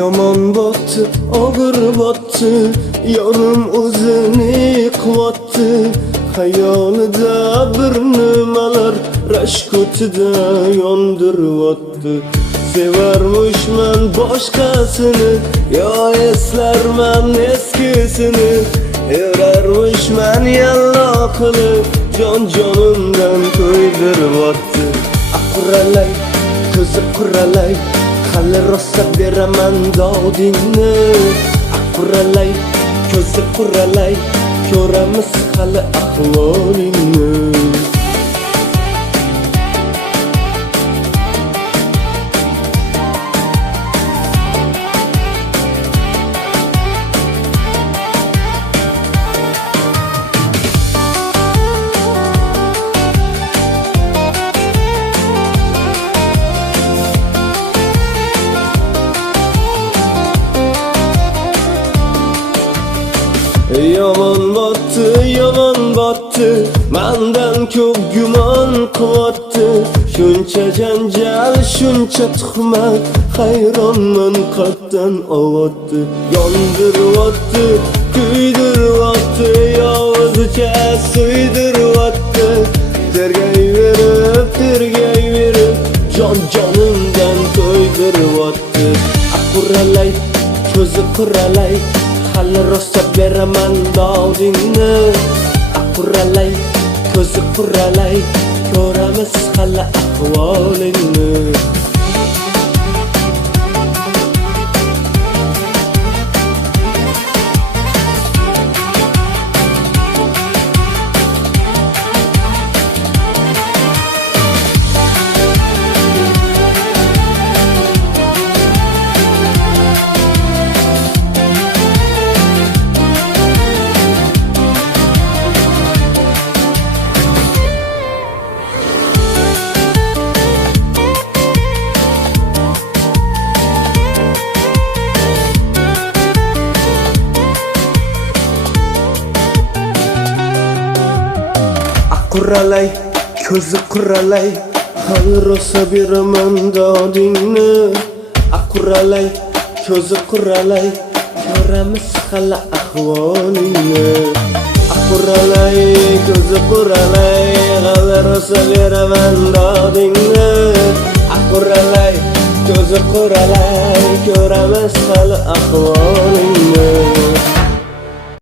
Yomon botdi, og'ir botdi, yorim o'zini quvotdi. Xayolida bir nimalar rashk o'tida yondiryapti. Sevarmishman boshqasini, yo eslarman eskisini. Erarmishman yallo qilib, jonimdan to'ydiryapti. Quralay, ko'zi quralay, hali rosa beraman dodingni. Quralay, ko'zi quralay, ko'ramiz hali ahvolingni. Yomon botdi, mendan ko'p gumon qilyapti. Shuncha janjal, shuncha tuhmat, hayronman qatdan ovatdi. Yondiryapti, kuydiryapti, yovuzcha suydiryapti. Tergayverib, jonimdan to'ydiryapti. Quralay, ko'zi quralay, hali rosa beraman dodingni. Quralay, ko'zi quralay, ko'ramiz hali ahvolingni. Quralay, ko'zi quralay, hali rosa beraman dodingni. Quralay, ko'zi quralay, ko'ramiz hali ahvolingni. Quralay, ko'zi quralay, hali rosa beraman dodingni. Quralay, ko'zi quralay, ko'ramiz hali ahvolingni.